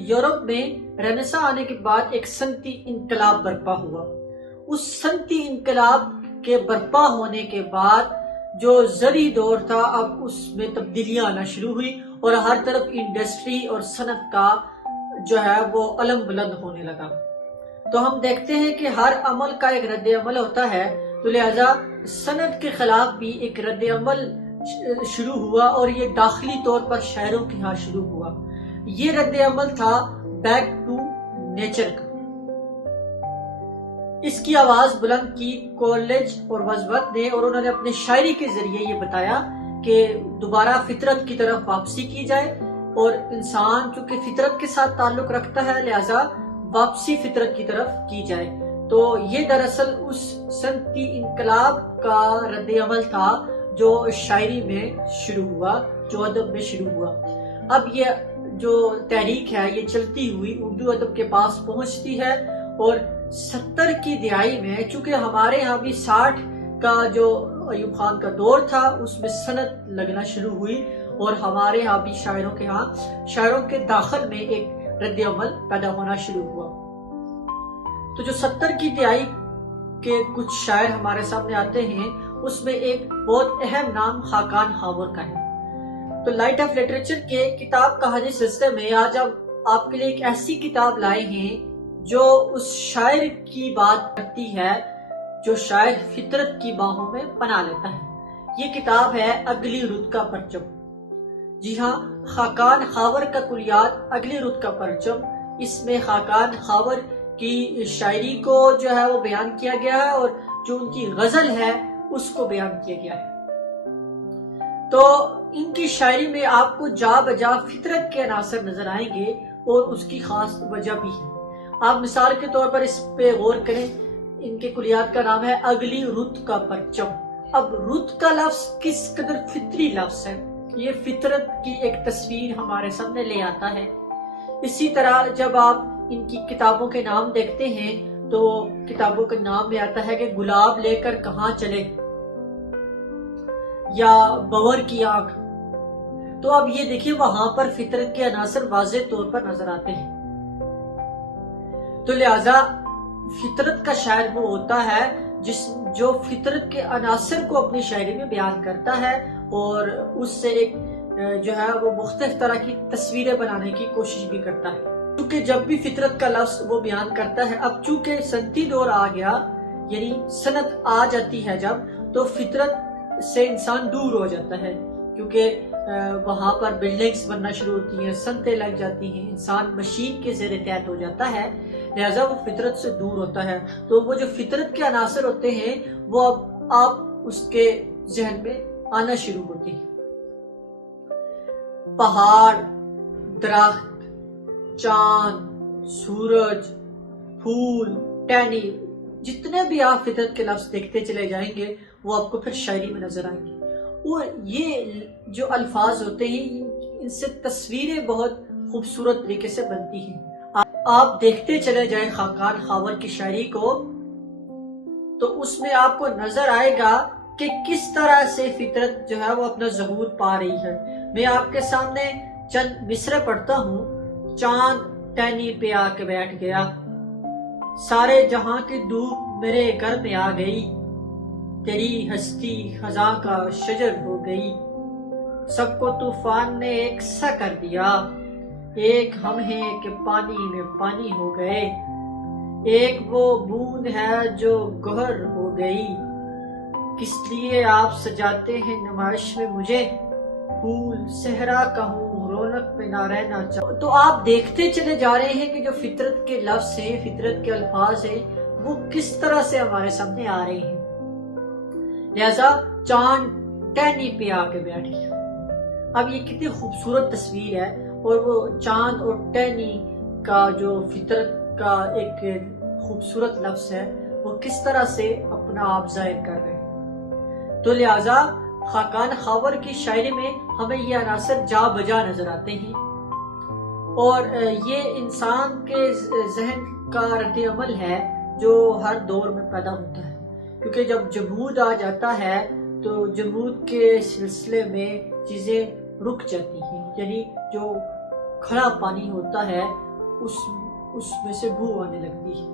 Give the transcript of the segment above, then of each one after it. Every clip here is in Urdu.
یورپ میں رنیسا آنے کے بعد ایک صنعتی انقلاب برپا ہوا۔ اس صنعتی انقلاب کے برپا ہونے کے بعد جو زرعی دور تھا، اب اس میں تبدیلیاں آنا شروع ہوئی اور ہر طرف انڈسٹری اور صنعت کا جو ہے وہ علم بلند ہونے لگا۔ تو ہم دیکھتے ہیں کہ ہر عمل کا ایک رد عمل ہوتا ہے، تو لہٰذا صنعت کے خلاف بھی ایک رد عمل شروع ہوا اور یہ داخلی طور پر شہروں کے ہاں شروع ہوا۔ یہ رد عمل تھا بیک ٹو نیچر کا۔ اس کی آواز بلند کی کولج اور ورڈزورتھ نے، اور انہوں نے اپنے شاعری کے ذریعے یہ بتایا کہ دوبارہ فطرت کی طرف واپسی کی جائے، اور انسان چونکہ فطرت کے ساتھ تعلق رکھتا ہے لہذا واپسی فطرت کی طرف کی جائے۔ تو یہ دراصل اس صنعتی انقلاب کا رد عمل تھا جو شاعری میں شروع ہوا، جو ادب میں شروع ہوا۔ اب یہ جو تحریک ہے یہ چلتی ہوئی اردو ادب کے پاس پہنچتی ہے، اور 70 کی دہائی میں چونکہ ہمارے ہاں بھی 60 کا جو ایوب خان کا دور تھا اس میں صنعت لگنا شروع ہوئی، اور ہمارے ہاں بھی شاعروں کے داخل میں ایک رد عمل پیدا ہونا شروع ہوا۔ تو جو 70 کی دہائی کے کچھ شاعر ہمارے سامنے آتے ہیں، اس میں ایک بہت اہم نام خاقان خاور کا ہے۔ تو لائٹ آف لٹریچر کے کتاب کہانی سلسلے میں آج آپ کے لیے ایک ایسی کتاب لائے ہیں جو اس شاعر کی بات کرتی ہے جو شاعر فطرت کی باہوں میں پناہ لیتا ہے۔ یہ کتاب ہے اگلی رت کا پرچم۔ جی ہاں، خاقان خاور کا کلیات اگلی رت کا پرچم۔ اس میں خاقان خاور کی شاعری کو جو ہے وہ بیان کیا گیا ہے، اور جو ان کی غزل ہے اس کو بیان کیا گیا ہے۔ تو ان کی شاعری میں آپ کو جا بجا فطرت کے عناصر نظر آئیں گے، اور اس کی خاص وجہ بھی ہے۔ آپ مثال کے طور پر اس پہ غور کریں، ان کے کلیات کا نام ہے اگلی رت کا پرچم۔ اب رت کا لفظ کس قدر فطری لفظ ہے، یہ فطرت کی ایک تصویر ہمارے سامنے لے آتا ہے۔ اسی طرح جب آپ ان کی کتابوں کے نام دیکھتے ہیں تو کتابوں کے نام میں آتا ہے کہ گلاب لے کر کہاں چلے، یا بور کی آنکھ۔ تو اب یہ دیکھیے وہاں پر فطرت کے عناصر واضح طور پر نظر آتے ہیں۔ تو لہذا فطرت کا شاعر وہ ہوتا ہے جو فطرت کے عناصر کو اپنی شاعری میں بیان کرتا ہے، اور اس سے ایک جو ہے وہ مختلف طرح کی تصویریں بنانے کی کوشش بھی کرتا ہے۔ کیونکہ جب بھی فطرت کا لفظ وہ بیان کرتا ہے، اب چونکہ صنعتی دور آ گیا، یعنی صنعت آ جاتی ہے جب، تو فطرت سے انسان دور ہو جاتا ہے، کیونکہ وہاں پر بلڈنگز بننا شروع ہوتی ہیں، صنعتیں لگ جاتی ہیں، انسان مشین کے زیر تحت ہو جاتا ہے، لہذا وہ فطرت سے دور ہوتا ہے۔ تو وہ جو فطرت کے عناصر ہوتے ہیں وہ اب آپ اس کے ذہن میں آنا شروع ہوتی ہیں۔ پہاڑ، درخت، چاند، سورج، پھول، ٹہنی، جتنے بھی آپ فطرت کے لفظ دیکھتے چلے جائیں گے وہ آپ کو پھر شاعری میں نظر آئیں گے۔ اور یہ جو الفاظ ہوتے ہیں ان سے تصویریں بہت خوبصورت طریقے سے بنتی ہیں۔ آپ دیکھتے چلے جائیں خاقان خاور کی شاعری کو تو اس میں آپ کو نظر آئے گا کہ کس طرح سے فطرت جو ہے وہ اپنا ظہور پا رہی ہے۔ میں آپ کے سامنے چند مصرع پڑھتا ہوں۔ چاند ٹہنی پہ آ کے بیٹھ گیا، سارے جہاں کی دھوپ میرے گھر میں آ گئی، تیری ہستی خزاں کا شجر ہو گئی، سب کو طوفان نے ایک سا کر دیا، ایک ہم ہیں کہ پانی میں پانی ہو گئے، ایک وہ بوند ہے جو گوہر ہو گئی، کس لیے آپ سجاتے ہیں نمائش میں مجھے، پھول صحرا کا ہوں رونق پہ نہ رہنا چاہوں۔ تو آپ دیکھتے چلے جا رہے ہیں کہ جو فطرت کے لفظ ہیں، فطرت کے الفاظ ہیں، وہ کس طرح سے ہمارے سامنے آ رہے ہیں۔ لہذا چاند ٹہنی پہ آ کے بیٹھ گیا۔ اب یہ کتنی خوبصورت تصویر ہے، اور وہ چاند اور ٹہنی کا جو فطرت کا ایک خوبصورت لفظ ہے وہ کس طرح سے اپنا آپ ظاہر کر رہے ہیں۔ تو لہذا خاقان خاور کی شاعری میں ہمیں یہ عناصر جا بجا نظر آتے ہیں، اور یہ انسان کے ذہن کا رد عمل ہے جو ہر دور میں پیدا ہوتا ہے، کیونکہ جب جمود آ جاتا ہے تو جمود کے سلسلے میں چیزیں رک جاتی ہیں، یعنی جو کھڑا پانی ہوتا ہے اس میں سے بو آنے لگتی ہے۔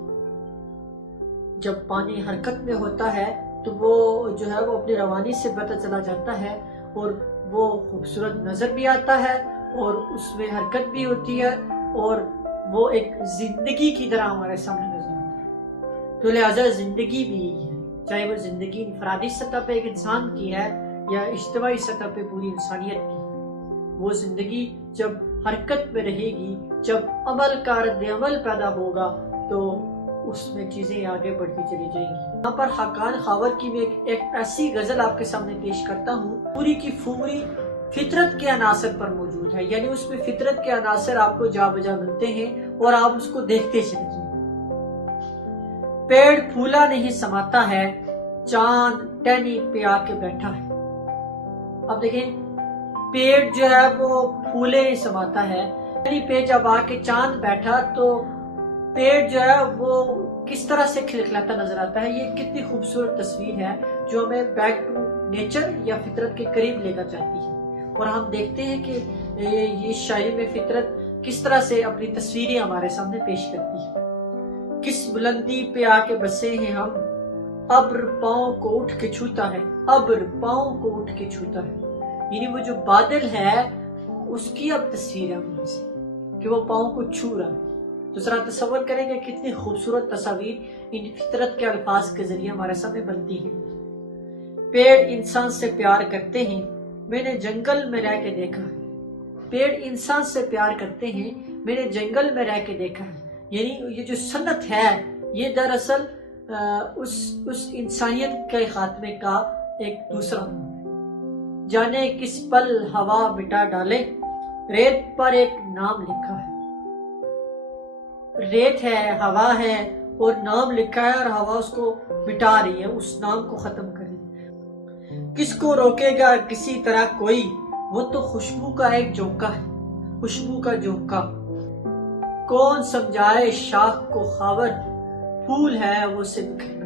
جب پانی حرکت میں ہوتا ہے تو وہ جو ہے وہ اپنی روانی سے پتہ چلا جاتا ہے، اور وہ خوبصورت نظر بھی آتا ہے، اور اس میں حرکت بھی ہوتی ہے، اور وہ ایک زندگی کی طرح ہمارے سامنے نظر آتا ہے۔ تو لہٰذا زندگی بھی یہی ہے، چاہے وہ زندگی انفرادی سطح پہ ایک انسان کی ہے یا اجتماعی سطح پہ پوری انسانیت کی، وہ زندگی جب حرکت میں رہے گی، جب عمل کا رد عمل پیدا ہوگا تو اس میں چیزیں آگے بڑھتی چلی جائیں گی۔ یہاں پر خاقان خاور کی میں ایک ایسی غزل آپ کے سامنے پیش کرتا ہوں، پوری کی پوری فطرت کے عناصر پر موجود ہے، یعنی اس میں فطرت کے عناصر آپ کو جا بجا ملتے ہیں اور آپ اس کو دیکھتے چلے جائیں۔ پیڑ پھولا نہیں سماتا ہے، چاند ٹہنی پہ آ کے بیٹھا ہے۔ اب دیکھیں، پیڑ جو ہے وہ پھولے نہیں سماتا ہے، ٹہنی پہ جب آ کے چاند بیٹھا تو پیڑ جو ہے وہ کس طرح سے کھلکھلاتا نظر آتا ہے۔ یہ کتنی خوبصورت تصویر ہے جو ہمیں بیک ٹو نیچر یا فطرت کے قریب لے کر جاتی ہے، اور ہم دیکھتے ہیں کہ یہ شاعری میں فطرت کس طرح سے اپنی تصویریں ہمارے سامنے پیش کرتی ہے۔ کس بلندی پہ آ کے بسے ہیں ہم، ابر پاؤں کو اٹھ کے چھوتا ہے، ابر پاؤں کو اٹھ کے چھوتا ہے، یعنی وہ جو بادل ہے اس کی اب تصویر ہے ہم سے کہ وہ پاؤں کو چھو رہا ہے۔ تو ذرا تصور کریں کہ کتنی خوبصورت تصاویر ان فطرت کے الفاظ کے ذریعے ہمارے سامنے بنتی ہیں۔ پیڑ انسان سے پیار کرتے ہیں، میں نے جنگل میں رہ کے دیکھا ہے۔ پیڑ انسان سے پیار کرتے ہیں، میں نے جنگل میں رہ کے دیکھا ہے، یعنی یہ جو صنعت ہے یہ دراصل اس انسانیت کے خاتمے کا ایک دوسرا نام ہے۔ جانے کس پل ہوا مٹا ڈالے، ریت پر ایک نام لکھا ہے۔ ریت ہے، ہوا ہے، اور نام لکھا ہے، اور ہوا اس کو مٹا رہی ہے، اس نام کو ختم کر رہی ہے۔ کس کو روکے گا کسی طرح کوئی، وہ تو خوشبو کا ایک جھونکا ہے، خوشبو کا جھونکا۔ کون سمجھائے شاخ کو خاور، پھول ہے وہ سے بکھرنا